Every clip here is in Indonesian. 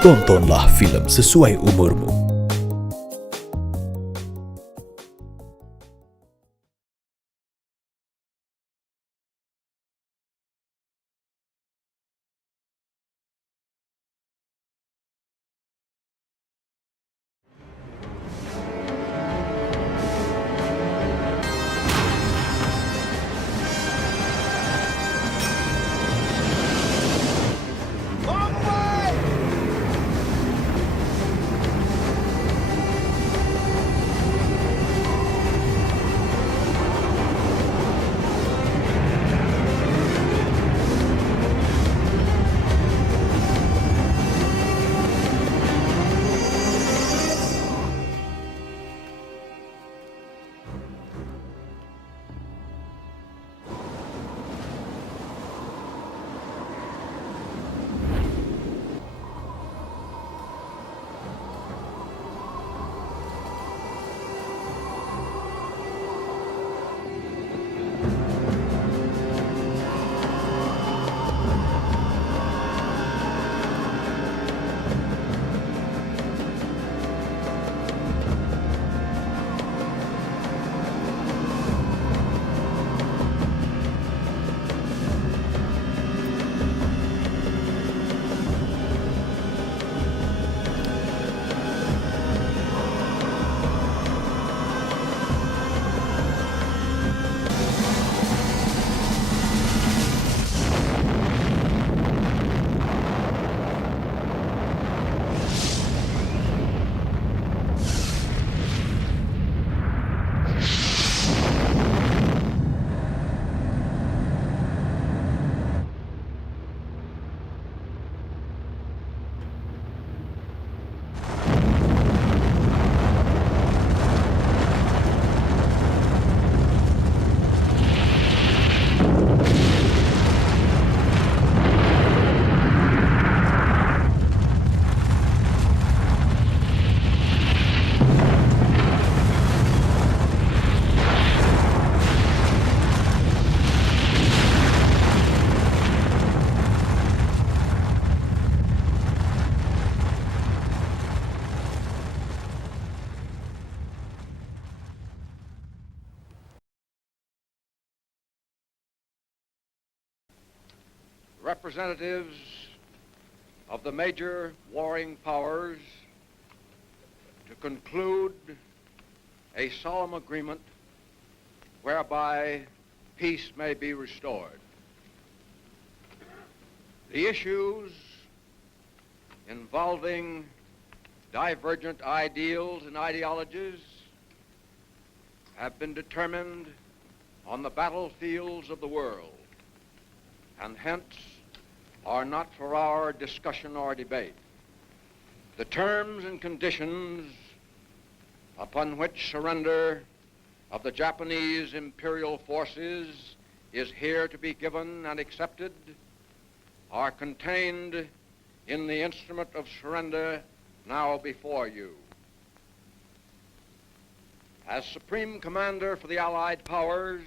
Tontonlah film sesuai umurmu. Representatives of the major warring powers to conclude a solemn agreement whereby peace may be restored. The issues involving divergent ideals and ideologies have been determined on the battlefields of the world, and hence are not for our discussion or debate. The terms and conditions upon which surrender of the Japanese imperial forces is here to be given and accepted are contained in the instrument of surrender now before you. As Supreme Commander for the Allied Powers,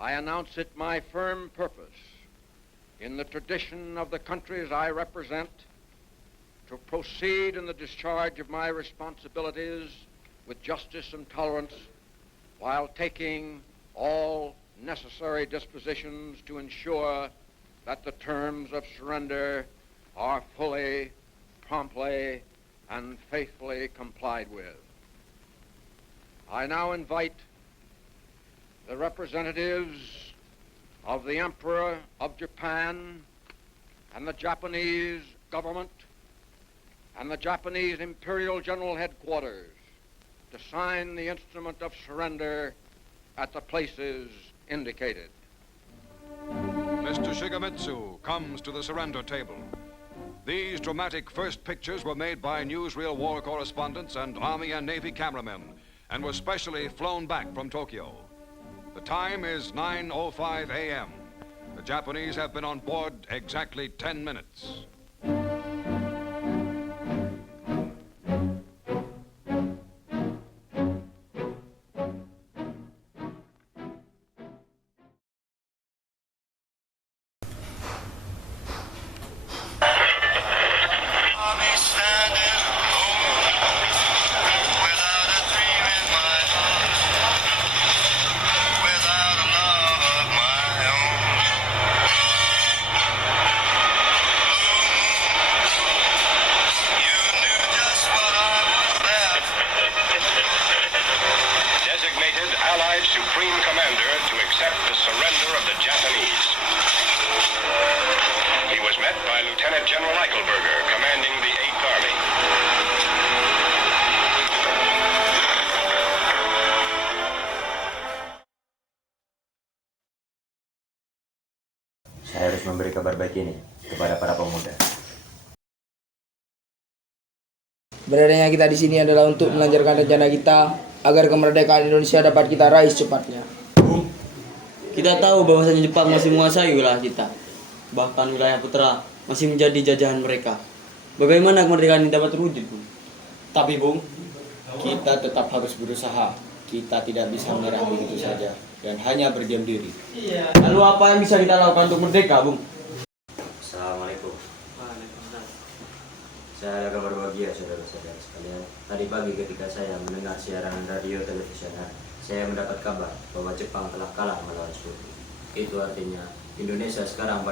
I announce it my firm purpose, in the tradition of the countries I represent, to proceed in the discharge of my responsibilities with justice and tolerance, while taking all necessary dispositions to ensure that the terms of surrender are fully, promptly, and faithfully complied with. I now invite the representatives of the Emperor of Japan and the Japanese government and the Japanese Imperial General Headquarters to sign the instrument of surrender at the places indicated. Mr. Shigemitsu comes to the surrender table. These dramatic first pictures were made by newsreel war correspondents and Army and Navy cameramen and were specially flown back from Tokyo. The time is 9:05 a.m. The Japanese have been on board exactly 10 minutes. Lieutenant General Eichelberger, commanding the 8th Army. Saya harus memberi kabar baik ini kepada para pemuda. Beradanya kita di sini adalah untuk melancarkan rencana kita agar kemerdekaan Indonesia dapat kita raih secepatnya. Kita tahu bahwasanya Jepang masih menguasai wilayah kita. Bahkan wilayah Putra masih menjadi jajahan mereka. Bagaimana kemerdekaan ini dapat terwujud, Bung? Tapi Bung, kita tetap harus berusaha. Kita tidak bisa menyerah begitu saja dan hanya berdiam diri. Lalu apa yang bisa kita lakukan untuk merdeka, Bung? Assalamualaikum. Saya ada kabar bahagia saudara-saudara sekalian. Tadi pagi ketika saya mendengar siaran radio televisi, saya mendapat kabar bahwa Jepang telah kalah melawan Sekutu. Itu artinya Indonesia sekarang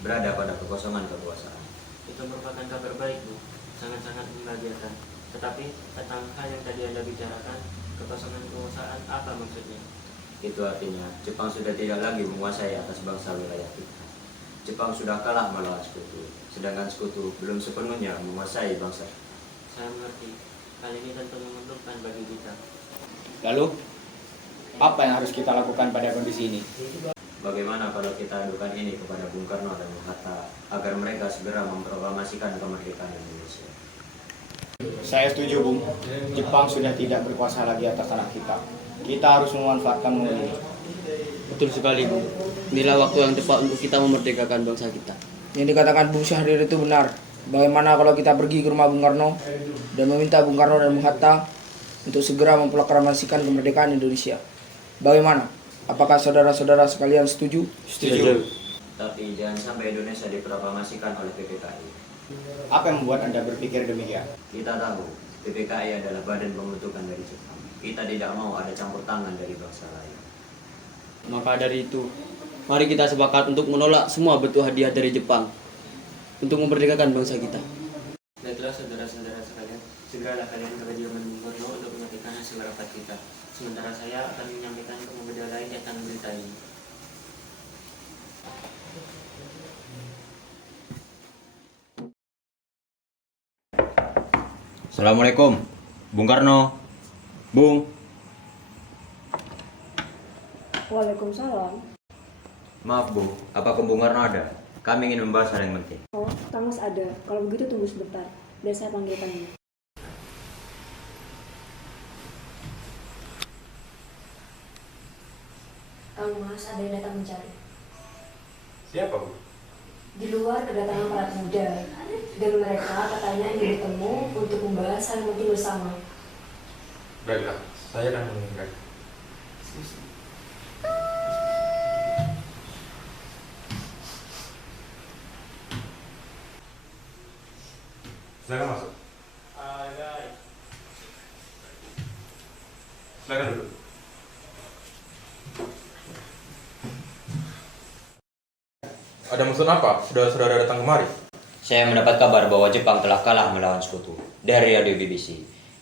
berada pada kekosongan kekuasaan. Itu merupakan kabar baik, Bu. Sangat-sangat membahagiakan. Tetapi tentang hal yang tadi Anda bicarakan, kekosongan kekuasaan, apa maksudnya? Itu artinya Jepang sudah tidak lagi menguasai atas bangsa wilayah kita. Jepang sudah kalah melawan Sekutu, sedangkan Sekutu belum sepenuhnya menguasai bangsa. Saya mengerti. Hal ini tentu menguntungkan bagi kita. Lalu, apa yang harus kita lakukan pada kondisi ini? Bagaimana kalau kita adukan ini kepada Bung Karno dan Bung Hatta agar mereka segera memproklamasikan kemerdekaan Indonesia? Saya setuju, Bung. Jepang sudah tidak berkuasa lagi atas tanah kita. Kita harus memanfaatkan momen ini. Betul sekali, Bung. Inilah waktu yang tepat untuk kita memerdekakan bangsa kita. Yang dikatakan Bung Syahrir itu benar. Bagaimana kalau kita pergi ke rumah Bung Karno dan meminta Bung Karno dan Bung Hatta untuk segera memproklamasikan kemerdekaan Indonesia? Bagaimana? Apakah saudara-saudara sekalian setuju? Setuju. Tapi jangan sampai Indonesia diproklamasikan oleh PPKI. Apa yang membuat Anda berpikir demikian? Kita tahu PPKI adalah badan pembentukan dari Jepang. Kita tidak mau ada campur tangan dari bangsa lain. Maka dari itu, mari kita sepakat untuk menolak semua bentuk hadiah dari Jepang untuk memerdekakan bangsa kita. Baiklah saudara-saudara sekalian, segeralah kalian ke kediaman Bung Karno untuk menyampaikan hasil rapat kita. Sementara saya akan menyampaikan ke pemuda lain tentang berita ini. Assalamualaikum, Bung Karno. Bung. Waalaikumsalam. Maaf Bung, apakah Bung Karno ada? Kami ingin membahas hal yang penting. Oh, Kang Mas ada. Kalau begitu tunggu sebentar. Biar saya panggilkannya. Kang Mas, ada yang datang mencari. Siapa, Bu? Di luar kedatangan para pemuda. Dan mereka katanya ingin bertemu untuk membahas hal yang penting bersama. Baiklah, saya akan mengingat. Silakan masuk. Silakan duduk. Ada maksud apa? Saudara-saudara datang kemari? Saya mendapat kabar bahwa Jepang telah kalah melawan Sekutu dari radio BBC.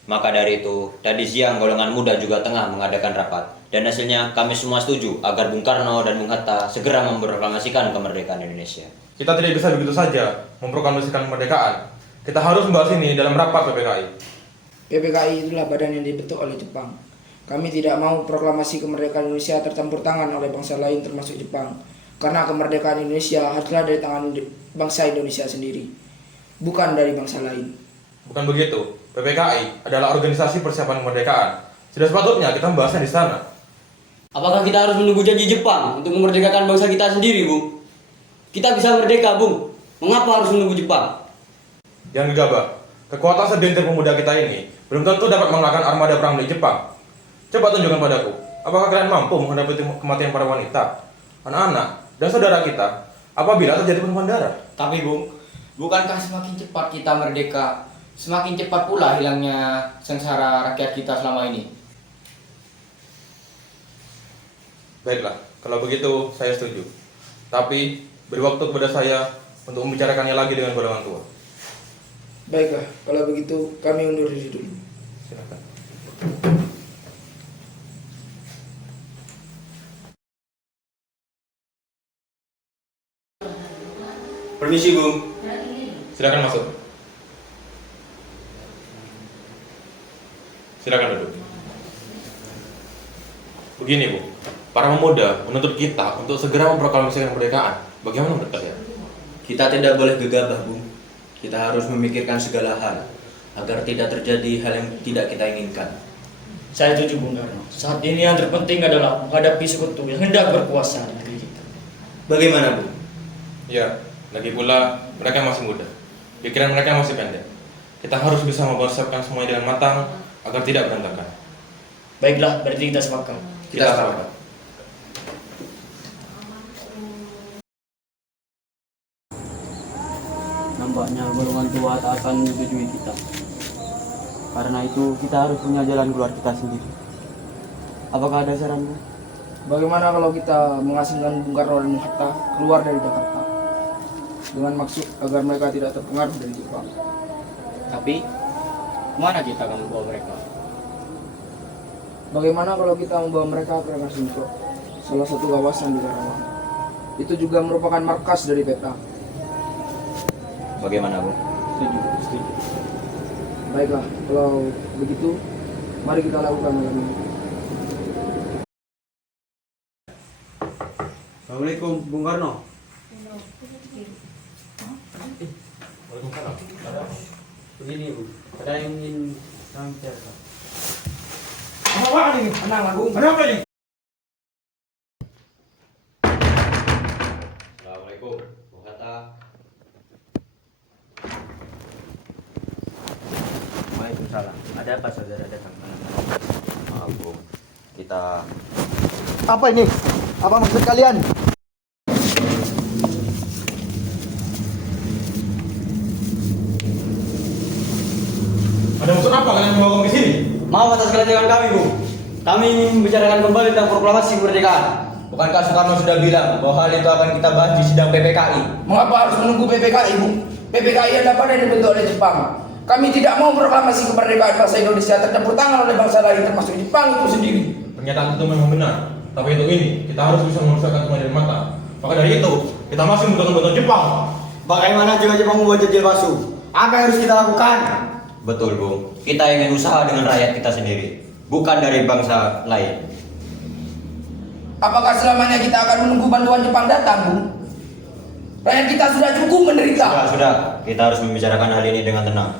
Maka dari itu, tadi siang golongan muda juga tengah mengadakan rapat. Dan hasilnya kami semua setuju agar Bung Karno dan Bung Hatta segera memproklamasikan kemerdekaan Indonesia. Kita tidak bisa begitu saja memproklamasikan kemerdekaan. Kita harus membahas ini dalam rapat PPKI. PPKI itulah badan yang dibentuk oleh Jepang. Kami tidak mau proklamasi kemerdekaan Indonesia tercampur tangan oleh bangsa lain termasuk Jepang. Karena kemerdekaan Indonesia haruslah dari tangan bangsa Indonesia sendiri, bukan dari bangsa lain. Bukan begitu. PPKI adalah organisasi persiapan kemerdekaan. Sudah sepatutnya kita membahasnya di sana. Apakah kita harus menunggu janji Jepang untuk memerdekakan bangsa kita sendiri, Bung? Kita bisa merdeka, Bung. Mengapa harus menunggu Jepang? Jangan gegabah. Kekuatan segelintir pemuda kita ini belum tentu dapat mengalahkan armada perang dari Jepang. Coba tunjukkan padaku, apakah kalian mampu menghadapi kematian para wanita, anak-anak, dan saudara kita apabila terjadi penumpang darah? Tapi Bung, bukankah semakin cepat kita merdeka, semakin cepat pula hilangnya sengsara rakyat kita selama ini? Baiklah, kalau begitu saya setuju. Tapi beri waktu kepada saya untuk membicarakannya lagi dengan golongan tua. Baiklah, kalau begitu kami undur diri dulu. Silakan. Permisi, Bung. Silakan masuk. Silakan duduk. Begini Bu, para pemuda menuntut kita untuk segera memproklamasikan kemerdekaan. Bagaimana menurut kalian? Kita tidak boleh gegabah, Bung. Kita harus memikirkan segala hal agar tidak terjadi hal yang tidak kita inginkan. Saya setuju Bung Karno. Saat ini yang terpenting adalah menghadapi sekutu yang hendak berkuasa di negeri kita. Bagaimana, Bung? Ya, lagi pula mereka masih muda. Pikiran mereka masih pendek. Kita harus bisa mempersiapkan semuanya dengan matang agar tidak berantakan. Baiklah, berarti kita sepakat. Kita sepakat. Nampaknya golongan tua tak akan menyetujui kita. Karena itu kita harus punya jalan keluar kita sendiri. Apakah ada saranmu? Bagaimana kalau kita mengasingkan Bung Karno dan Bung Hatta keluar dari Jakarta dengan maksud agar mereka tidak terpengaruh dari Jepang? Tapi, kemana kita akan membawa mereka? Bagaimana kalau kita membawa mereka ke Rakasungko, salah satu kawasan di Karawang? Itu juga merupakan markas dari PETA. Bagaimana, Bung? Setuju. Baiklah, kalau begitu, mari kita lakukan malam ini. Assalamualaikum, Bung Karno. Waalaikumsalam. Begini, Bu. Ada yang ingin kami bicarakan. Apa ini? Tenang, Agung. Ada apa ini? Assalamualaikum, Bung Hatta. Waalaikumsalam. Ada apa saudara datang? Maaf, Bung. Kita Apa ini? Apa maksud kalian? Ada maksud apa kalian membawa kami ke sini? Maaf atas kedatangan kami, Bu. Kami ingin membicarakan kembali tentang proklamasi kemerdekaan. Bukankah Soekarno sudah bilang bahwa hal itu akan kita bahas di sidang PPKI? Mengapa harus menunggu PPKI, Bu? PPKI adalah badan yang dibentuk oleh Jepang. Kami tidak mau proklamasi kemerdekaan bangsa Indonesia tercampur tangan oleh bangsa lain termasuk Jepang itu sendiri. Pernyataan itu memang benar. Tapi untuk ini, kita harus bisa menyelesaikan semuanya dari mata. Maka dari itu, kita masih membutuhkan bantuan Jepang. Bagaimana jika Jepang membuat jajil palsu? Apa yang harus kita lakukan? betul, Bung. Kita ingin usaha dengan rakyat kita sendiri, bukan dari bangsa lain. Apakah selamanya kita akan menunggu bantuan Jepang datang, Bu? Rakyat kita sudah cukup menderita. Sudah. Kita harus membicarakan hal ini dengan tenang.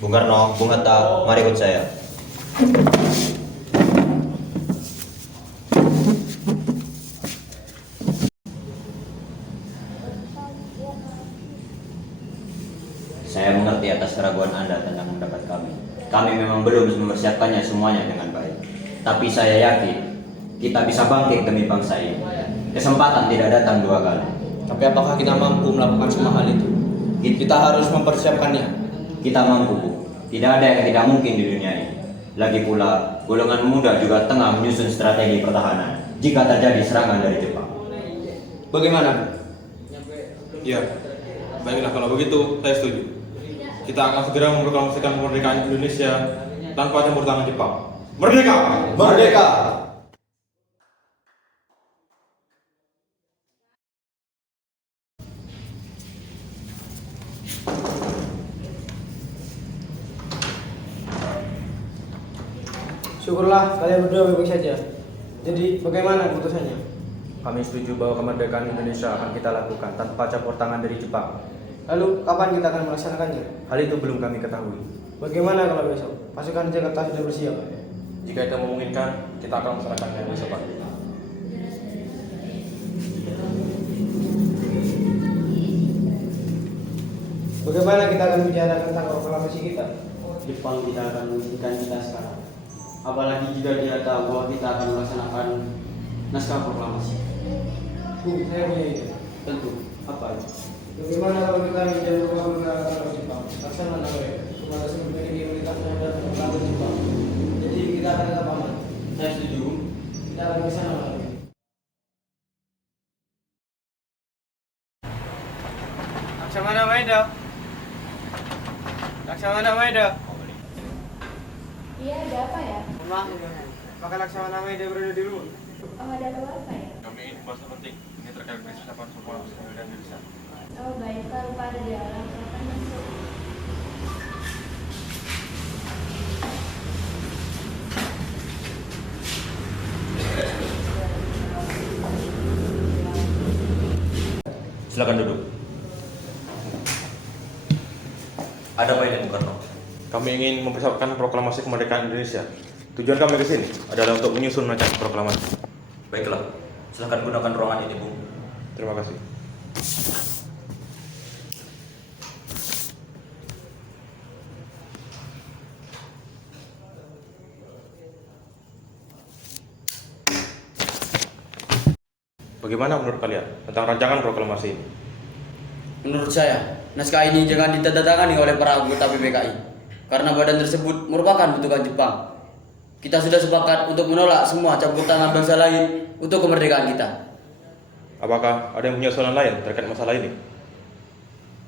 Bung Karno, Bung Hatta, mari ikut saya. Saya mengerti atas keraguan Anda tentang pendapat kami. Kami memang belum mempersiapkannya semuanya dengan baik. Tapi saya yakin kita bisa bangkit demi bangsa ini. Kesempatan tidak datang dua kali. Tapi apakah kita mampu melakukan semua hal itu? Kita harus mempersiapkannya. Kita mampu, Bu. Tidak ada yang tidak mungkin di dunia ini. Lagi pula, golongan muda juga tengah menyusun strategi pertahanan jika terjadi serangan dari Jepang. Bagaimana, Bu? Ya, baiklah kalau begitu, saya setuju. Kita akan segera memproklamasikan kemerdekaan Indonesia tanpa campur tangan Jepang. Merdeka! Merdeka! Syukurlah kalian berdua baik saja. Jadi bagaimana keputusannya? Kami setuju bahwa kemerdekaan Indonesia akan kita lakukan tanpa campur tangan dari Jepang. Lalu kapan kita akan melaksanakannya? Hal itu belum kami ketahui. Bagaimana kalau besok? Pasukan Jakarta sudah bersiap. Jika itu memungkinkan, kita akan melaksanakannya besok pagi. Bagaimana kita akan bicara tentang proklamasi kita? Jepang tidak akan mengizinkan kita sekarang. Apalagi jika dia tahu bahwa kita akan melaksanakan naskah proklamasi. Bu, saya punya ide. Tentu. Apa itu? Bagaimana kalau kita menjadi rumah mengalahkan Jepang? Laksana namanya. Cuma seperti ini kita menghadap mengalahkan Jepang. Jadi kita akan tetap aman. Saya setuju. Kita akan ke sana malam ini. Laksamana Maeda. Laksamana Maeda. Iya, ada apa ya? Maaf, maka Laksamana Maeda berada di rumah. Oh, ada apa ya? Kami ingin bahas penting. Ini terkait krisis 80 kemerdekaan Indonesia. Oh baik, kalau lupa ada di alam, silakan masuk. Silakan duduk. Ada apa ini, Bung Karno? Kami ingin mempersiapkan proklamasi kemerdekaan Indonesia. Tujuan kami ke sini adalah untuk menyusun naskah proklamasi. Baiklah, silakan gunakan ruangan ini, Bung. Terima kasih. Bagaimana menurut kalian tentang rancangan proklamasi ini? Menurut saya, naskah ini jangan ditandatangani oleh para anggota PPKI karena badan tersebut merupakan bentukan Jepang. Kita sudah sepakat untuk menolak semua campur tangan bangsa lain untuk kemerdekaan kita. Apakah ada yang punya usulan lain terkait masalah ini?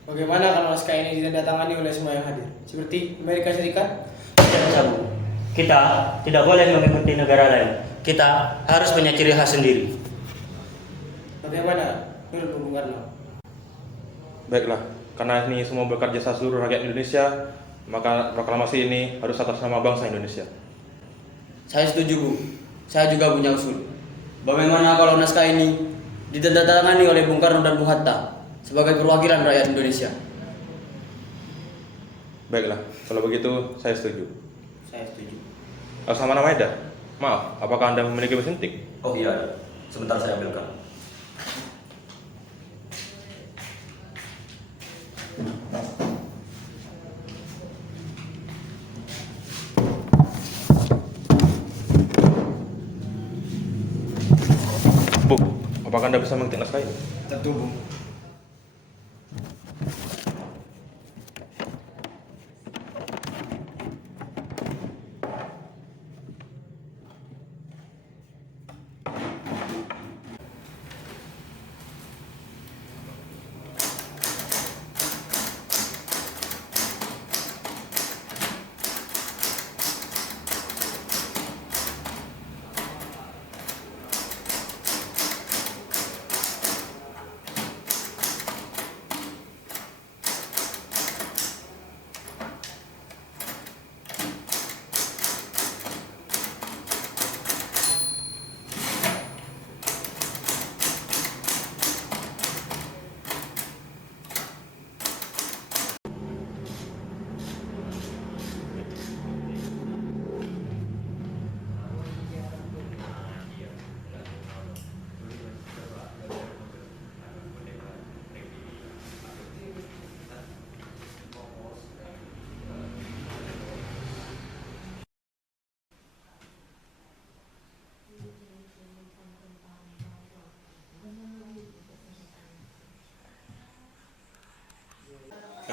Bagaimana kalau naskah ini ditandatangani oleh semua yang hadir? Seperti Amerika Serikat? Tidak bisa, Bu. Kita tidak boleh mengikuti negara lain. Kita harus punya ciri khas sendiri. Bagaimana menurut Bung Karno? Baiklah, karena ini semua berkat jasa seluruh rakyat Indonesia, maka proklamasi ini harus atas nama bangsa Indonesia. Saya setuju, Bu. Saya juga punya usul. Bagaimana kalau naskah ini ditandatangani oleh Bung Karno dan Bung Hatta sebagai perwakilan rakyat Indonesia? Baiklah, kalau begitu saya setuju. Saya setuju. Laksamana Maeda, maaf, apakah Anda memiliki mesin tik? Oh iya, sebentar saya ambilkan. Bu, apakah Anda bisa mengetik naskah ini? Tentu, Bu.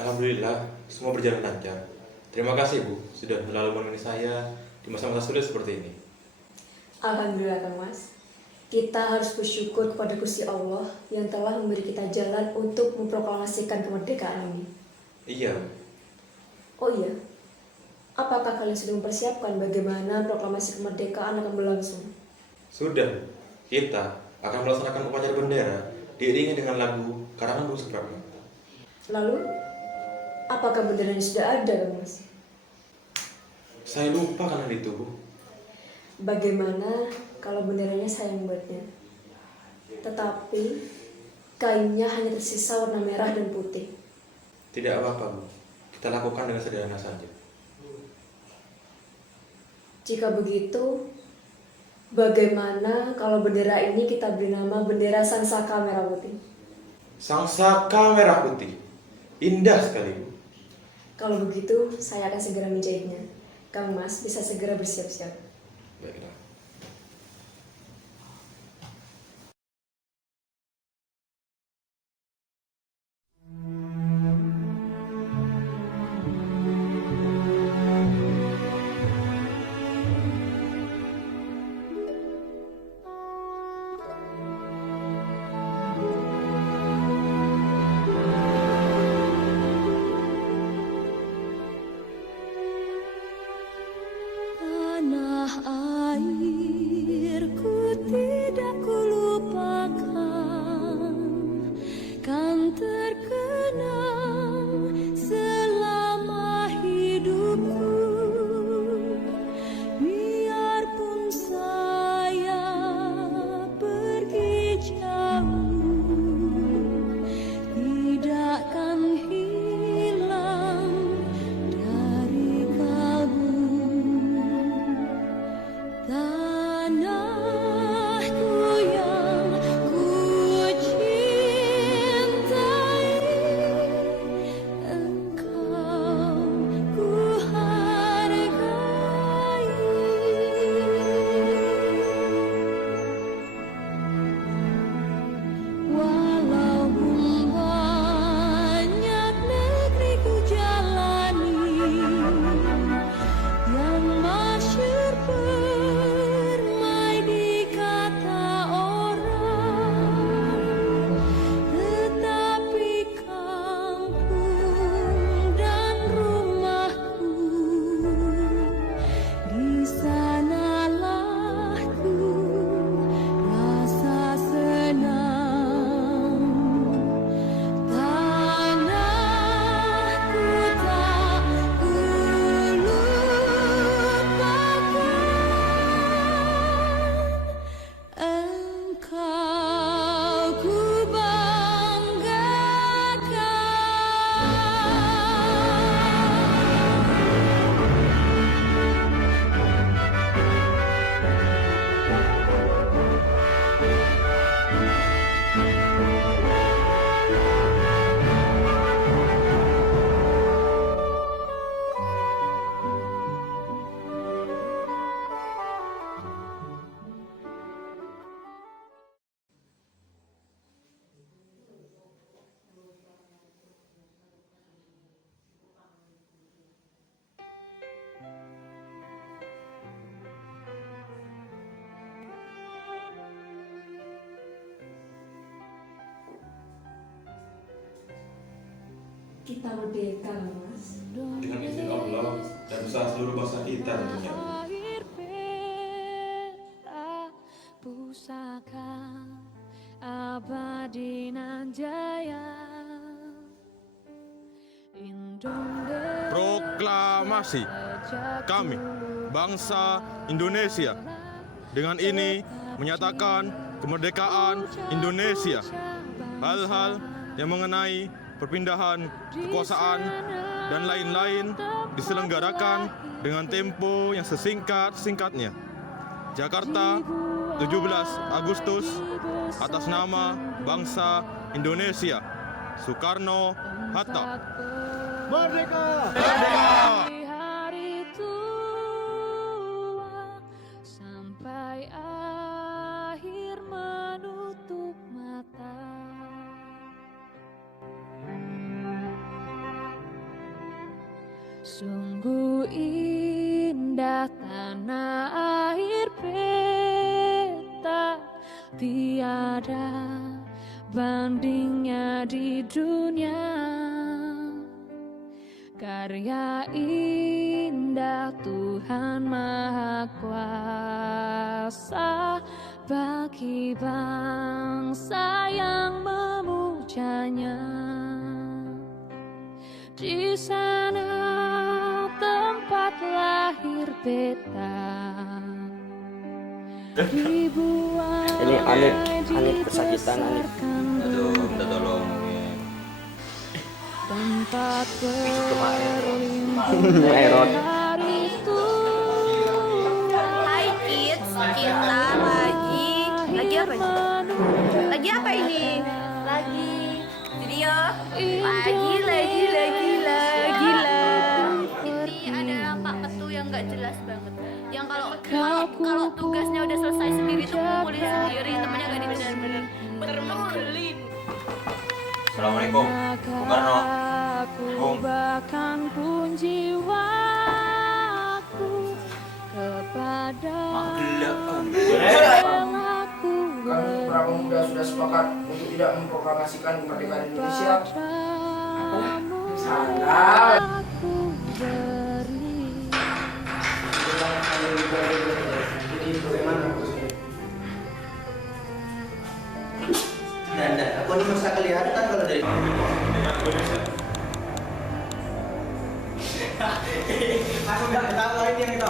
Alhamdulillah, semua berjalan lancar. Terima kasih Bu, sudah selalu menemani saya di masa-masa sulit seperti ini. Alhamdulillah Kang Mas. Kita harus bersyukur kepada Gusti Allah yang telah memberi kita jalan untuk memproklamasikan kemerdekaan ini. Iya. Oh iya, apakah kalian sudah mempersiapkan bagaimana proklamasi kemerdekaan akan berlangsung? Sudah, kita akan melaksanakan upacara bendera diiringi dengan lagu karangan Bung Suprapto. Lalu, apakah benderanya sudah ada, Kang Mas? Saya lupa karena itu, Bu. Bagaimana kalau benderanya saya membuatnya? Tetapi kainnya hanya tersisa warna merah dan putih. Tidak apa-apa, Bu. Kita lakukan dengan sederhana saja. Jika begitu, bagaimana kalau bendera ini kita beri nama bendera Sang Saka Merah Putih? Sang Saka Merah Putih. Indah sekali, Bu. Kalau begitu, saya akan segera menjahitnya. Kang Mas bisa segera bersiap-siap. Baiklah. Tanah air kita merdeka, Mas. Dengan izin Allah dan usaha seluruh bangsa kita tentunya. Pusaka abadi nan jaya. Proklamasi kami, bangsa Indonesia, dengan ini menyatakan kemerdekaan Indonesia. Hal-hal yang mengenai perpindahan kekuasaan dan lain-lain diselenggarakan dengan tempo yang sesingkat-singkatnya. Jakarta, 17 Agustus, atas nama bangsa Indonesia. Soekarno-Hatta. Merdeka! Merdeka! Hari tua sampai akhir menutup mata. Sungguh indah tanah air petak, tiada bandingnya di dunia. Karya indah Tuhan Maha Kuasa bagi bangsa yang memujanya. Di sana tempat lahir beta dibuat. Ini Anit kesakitan Anit. Aduh, minta tolong. Tempat berlimpah hari tua. Hai kids, kita lagi apa ini? Lagi apa ini? Lagi video. Lagi lah. Ini adalah Pak Ketu yang nggak jelas banget. Yang kalau tugasnya udah selesai sendiri tuh ngumpulin sendiri, temennya nggak benar-benar bermenggelin. Assalamualaikum, Bung Karno. Bung. Bahkan pun jiwaku kepada Kami para pemuda sudah sepakat untuk tidak memproklamasikan kemerdekaan Indonesia. Salah. Jadi bagaimana maksudnya? Dan aku ini masa kelihatan kalau dari aku nggak tahu lagi yang itu.